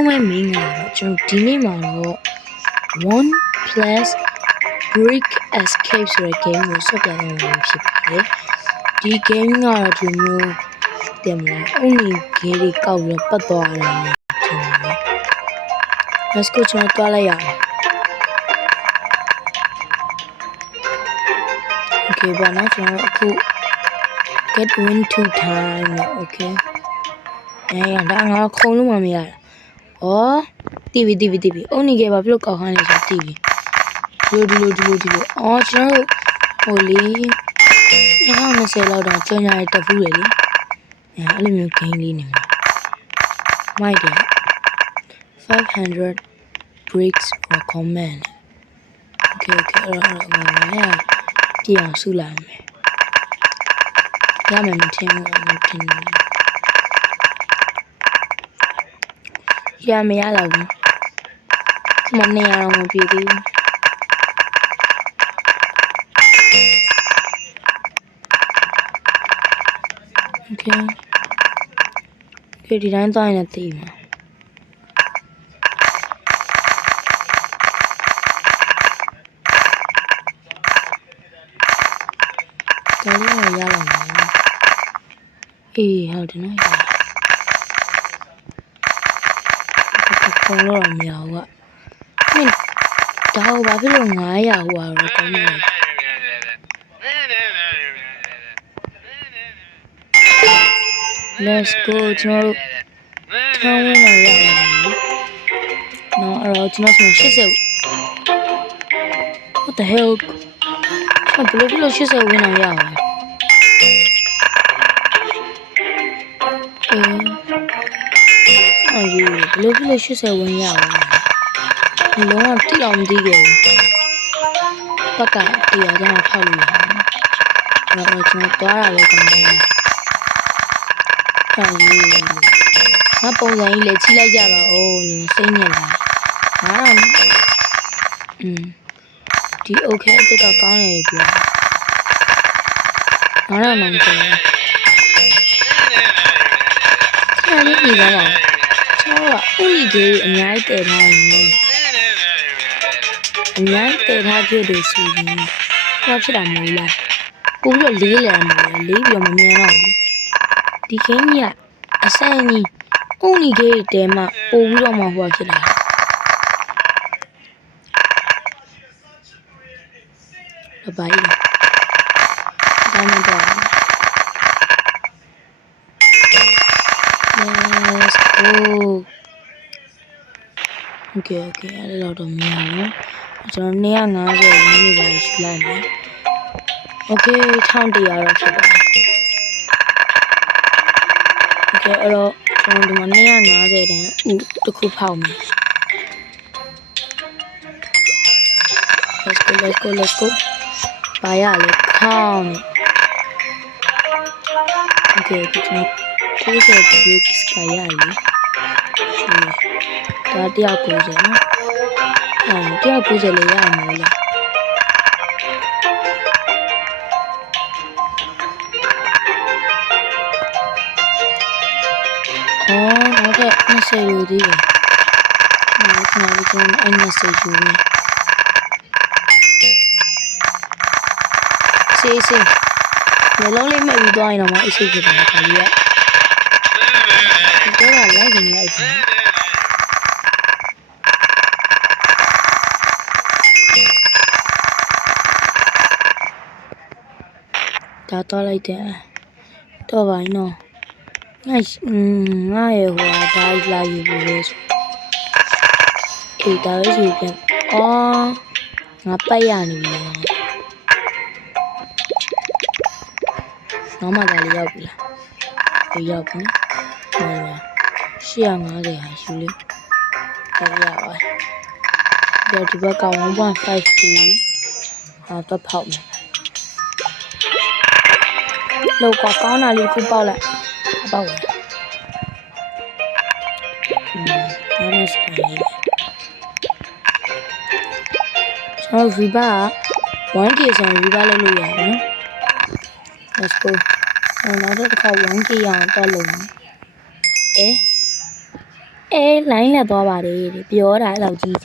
လုံးပဲမင်းငါတော့ကျွန်တော်ဒီနေ့မှာတော့ one plus brick escape ဆိုတဲ့ game ကိုဆက်ပြသွားမှာဖြစ်ပါတယ်ဒီ game ကတော့ဒီမျိုးတင်မလားအုံနေခဲတွေကောက်ပြီးပတ်သွားတာကျွန်တော် let's go ကျွန်တော်တွားလိုက်ရအောင် okay ဘာနော်ကျွန်တော်အခု get win 2 time okay ဒါငါခုံလုံးမမရတာတီဗီအုံနေခဲ့ပါဘလို့ကောက်ခိုင်းလဲဆိုတီဗီဒီလိုကျွန်တော်ဟိုလေ2020လောက်တော့ကြောင်ညာရတက်ဖူးတယ်လေအဲ့လိုမျိုး game လေးနေမှာမိုက်တယ်500 bricks recommend okay အဲ့တော့ငါကြည့်အောင်စုလိုက်မယ်ရမယ်မထင်ဘူးရမရတော့ဘူးမနေရအောင်မပြည့်သေးဘူးOkay ဒီတိုင်းသွားရင်သိမှာဒါလေးရရလာမယ်အေးဟုတ်တယ်နော်ခေါ်လို့မရဘူးကမင်းဒါဟိုဘာဖြစ်လို့900ဟိုဟာတော့ကောင်းနေလဲLet's go ကျွန်တော်ထောင်းဝင်လာရအောင်နော်အဲ့တော့ကျွန်တော်80 What the hell ကျွန်တော်ဘယ်လို80ဝင်လာရအောင်ဘယ်လို80ဝင်ရအောင်ဒီလုံးဝတိအောင်မသိခဲ့ဘူးပတ်ကတရားကျမှဖောက်လို့ရတယ်အဲ့တော့ကျွန်တော်သွားရလဲကောင်းတယ်ငါပုံစံကြီးလေချိလိုက်ကြပါဦးစိတ်ညစ်လာဒီ okay အတက်ကကောင်းတယ်ပြောငါတော့မှမသိဘူးခါလေးပြီးတော့ကျွန်တော်ကဥလီကြီးအများကြီးတည်ထားတယ်အများကြီးတည်ထားခဲ့တယ်ဆိုရင်ဘာဖြစ်တာမဟုတ်လားပို့ပြီးတော့လေးလာမှာလေးပြီးတော့မမြင်တော့ဘူးဒီခင်းကြီးကအဆန်ကြီးဥလီကြီးတဲမှာပို့ပြီးတော့မှဟိုဖြစ်လာတယ်ဘာကြီးဒါမှမဟုတ်Let's go Okay အဲ့လိုတော့မရဘူးကျွန်တော်250ရင်းနေပါရှိလိုက်မယ် Okay 1100တော့ဖြစ်ပါOkay အဲ့တော့ကျွန်တော်ဒီမှာ250တန်းတစ်ခုဖောက်မယ် Let's go ပါရလေခေါင်း Okay ကျွန်တော်90 bricks ကရရည်ဒါ190နော်190လေးရအောင်လေနောက်ထပ်20ယူသေးတယ်ခဏလေးကျွန်တော်အဲ့20ယူမယ်စေးမျိုးလုံးလေးမှတ်ပြီးသွားရင်တော့မအရှိဖြစ်တယ်ခါကြီးကတော့လိုက်နေလိုက်တယ်ဒါတော့လိုက်တယ်တော့ပါနော်ငါရဲ့ဟိုဒါလာယူလို့အေးဒါလေးယူပြန်ငါပတ်ရနေပြီနောက်မှဒါလေးရောက်ပြီလားအေးရောက်ပြီ850ဟာယူလေဒါရပါတယ်ဒီဘက်က 1.5k တော့ဖောက်မယ်လောကကောင်းတာလေးခုပေါက်လိုက်ပေါက်တယ်ဒါနဲ့စတယ်ကျွန်တော် riba 1k ဆိုရင် riba လုပ်လို့ရတယ်နော် let's go နောက်တစ်ခါ 1k ရအောင်တော့လုပ်မယ် လိုင်းလက်သွားပါတယ်ပြောတာအဲ့လောက်ကြီး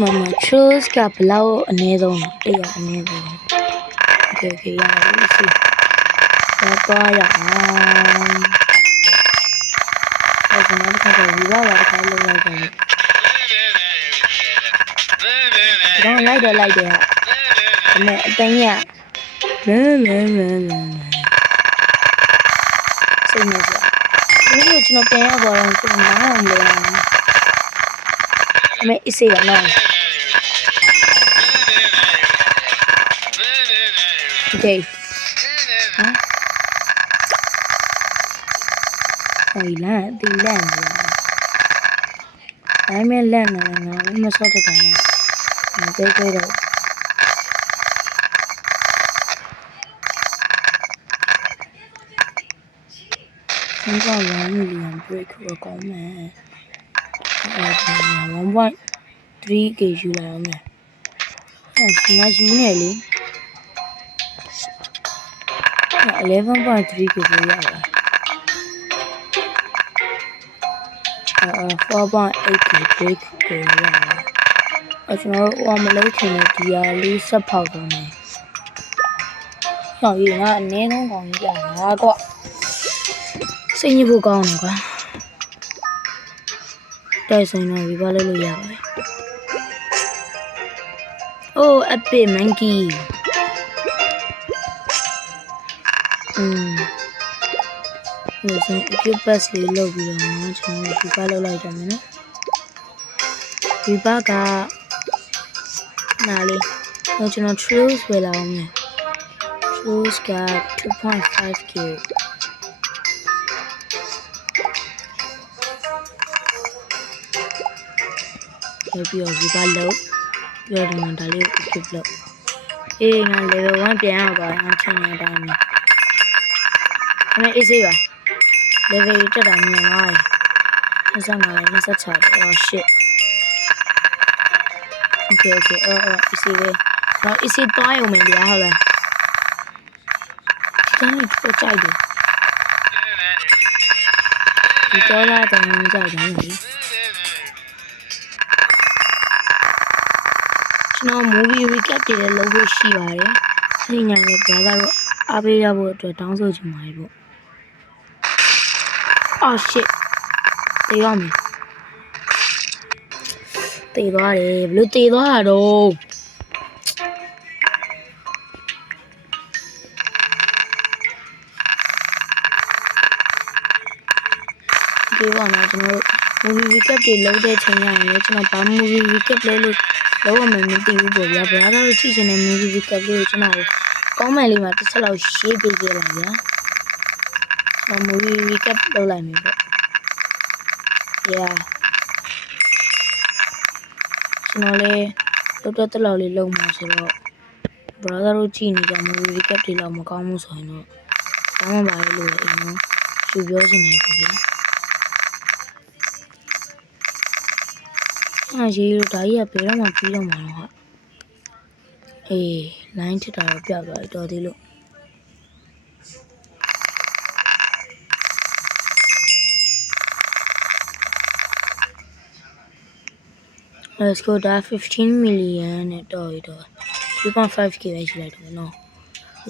မမ choose ကဘလောက်အနည်းဆုံး100အနည်းဆုံးโอเคရပြီစီတော့ရအောင်အဲ့ဒါနောက်တစ်ခါကျယူရတာတစ်ခါလုံးလိုက်တယ်တော့လိုက်တယ်ဟာဒါမဲ့အတန်းကြီးကလဲစိတ်နေကြဒီလိုကျွန်တော်ပြန်ရပါတော့ကျွန်တော်နားအောင်လဲအမေအစ်စေးပါနော်โอเคဟိုလန့်တီလန့်နေတယ်ဒါပေမဲ့လန့်နေတယ်ငါမဆော့တတ်တယ်မသိသေးတော့ဆန်းကော1 million break ကိုကောင်းမယ်အဲ့ဒါ 1.3k ယူလာအောင်မယ်အဲ့ငါယူနေလေ 11.3k ကိုရပါတယ်4.8k break ကိုရပါတယ်အဲ့ကျွန်တော်ဟိုမလုပ်ချင်တဲ့ဒီဟာလေးဆက်ဖောက်ကုန်တယ်ဟောရေငါအနည်းဆုံးကောင်းကြီးပြတာကွာစိတ်ညစ်ဖို့ကောင်းတယ်ကွာတိုက်ဆိုင်တော့ဒီပါလေးလို့ရပါတယ်အိုး epic monkey ဒီစင် epic pass လေးလုပ်ပြီးတော့ငါကျွန်တော်ဒီပါလောက်လိုက်တယ်မယ်နော်ဒီပါကနားလေးကျွန်တော် trills ဝယ်လာအောင်မယ် trills က 2.5kပြီးတော့ဒီပါလောက်ပြီးတော့ဒီမှာဒါလေးကို equip လုပ်ငါ level 1ပြန်ရပါငါချိန်နေတိုင်းမှာအမေအေးစေးပါ level တက်တာမြန်လာတယ်26 oh shit okay easy ပဲတော့ easy သွားရုံပဲဗျာဟုတ်လားဒီတိုင်းကိုကြိုက်တယ်ဒီတော့လာတော့ကြိုက်တယ်လေကျွန်တော် movie recap တွေလည်းလုပ်ဖို့ရှိပါတယ်စိတ်ညာနဲ့ brother တို့အားပေးရဖို့အတွက်တောင်းဆိုချင်ပါတယ်ပေါ့oh shit တေးရမယ်တေးသွားတယ်ဘယ်လိုတေးသွားတာတော့ဒီပါနော်ကျွန်တော် movie recap တွေလုပ်တဲ့ချိန်ရရင်ကျွန်တော်ဘာ movie recap လဲလို့လုံးဝမသိဘူးပေါ့ဗျာဘာသာလို့ကြည့်ချင်တဲ့ movie recap လေးကိုကျွန်တော်comment လေးမှာတစ်ချက်လောက် share ပေးခဲ့လိုက်ဗျာကျွန်တော် movie recap လုပ်လိုက်မယ်ပေါ့ yeah ကျွန်တော်လည်းလုပ်တော့တက်လောက်လေးလုပ်မှာဆိုတော့ brother တို့ကြည့်နေကြ movie recap တွေလောက်မကောင်းဘူးဆိုရင်တော့ကောင်းပါလေလို့အိမ်နော်သူပြောချင်တယ်ပေါ့ဗျာရေတို့ဒါကြီးကဘယ်တော့မှပြီးတော့မှာတော့ဟာအေး line ထစ်တာတော့ပြသွားပြီတော်သေးလို့let's go ဒါ15 million နဲ့တော့ 3.5k ပဲရှိလိုက်တယ်နော်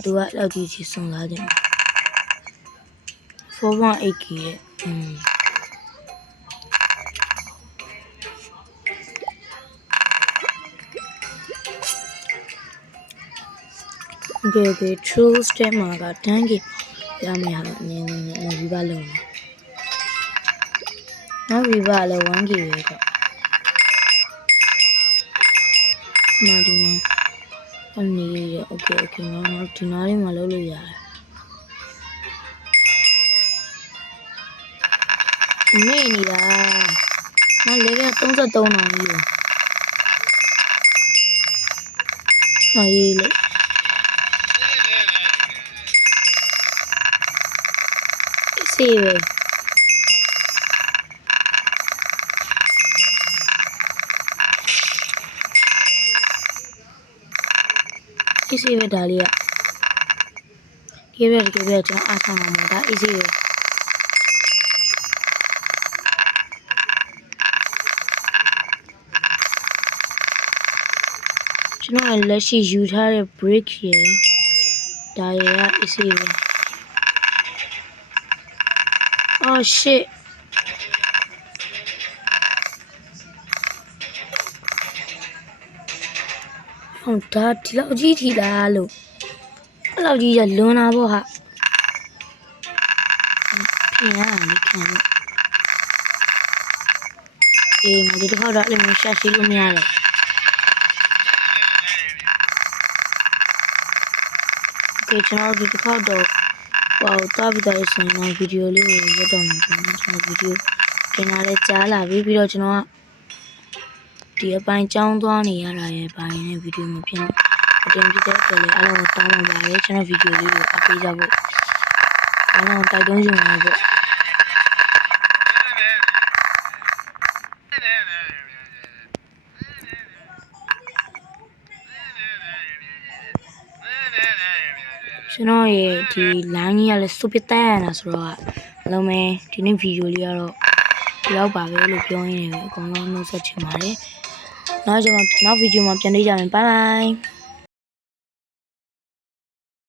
သူကအဲ့လောက်ကြီးစီစွန်လာတယ် 4.8k ရဲ့okay true step မှာကတန်းကြီးရမယ်ဟာအနည်းနည်းဒီပါလုံးနောက်ဒီပါလည်း 1k ပဲကမာဒီမှာအနေရ okay နော်ဒီနားလေးမှာလုပ်လို့ရတယ်မေ့နေတာငါ level 33တောင်ကြီးဟောရေးလေစေးပဲeasy ပဲဒါလေးကကေဘက်ကျွန်တော်အားထားမှာမဟုတ်ဒါ easy ပဲ ကျွန်တော်လက်ရှိယူထားတဲ့ brick ရယ်ဒါရယ်ကအစီပဲ Oh shit ဟုတ်ဒါဒီလောက်ကြီးထီလားလို့အဲ့လောက်ကြီးကလွန်တာပေါ့ဟာပြင်ရလေခံလို့အေးငါဒီတစ်ခါတော့အဲ့လိုရှာရှိလို့မရတော့โอเคကျွန်တော်ဒီတစ်ခါတော့ဟိုတော့ပြီးတော့ဆိုရင်ဗီဒီယိုလေးကိုရပ်တော့မှာကျွန်တော်ဗီဒီယိုတင်လာလဲကြားလာပြီးတော့ကျွန်တော်ကဒီအပိုင်းចောင်းသွားနေရတာရဲ့ပိုင်းနဲ့ဗီဒီယိုမဖြစ်အတင်ပြတဲ့အတွက်လည်းအားလုံးကိုတောင်းပန်ပါတယ်ကျွန်တော်ဗီဒီယိုလေးကိုအပေးကြဖို့အားလုံးတိုက်တွန်းယူနေဖို့ကျွန်တော်ရဲ့ဒီ line ကြီးကလည်း super တန်းရတာဆိုတော့အလုံးမဲဒီနေ့ဗီဒီယိုလေးကတော့ဒီလောက်ပါပဲလို့ပြောရင်းနဲ့ပဲအကုန်လုံးနှုတ်ဆက်ချင်ပါတယ်နောက်ဗီဒီယိုမှာပြန်တွေ့ကြမယ် bye bye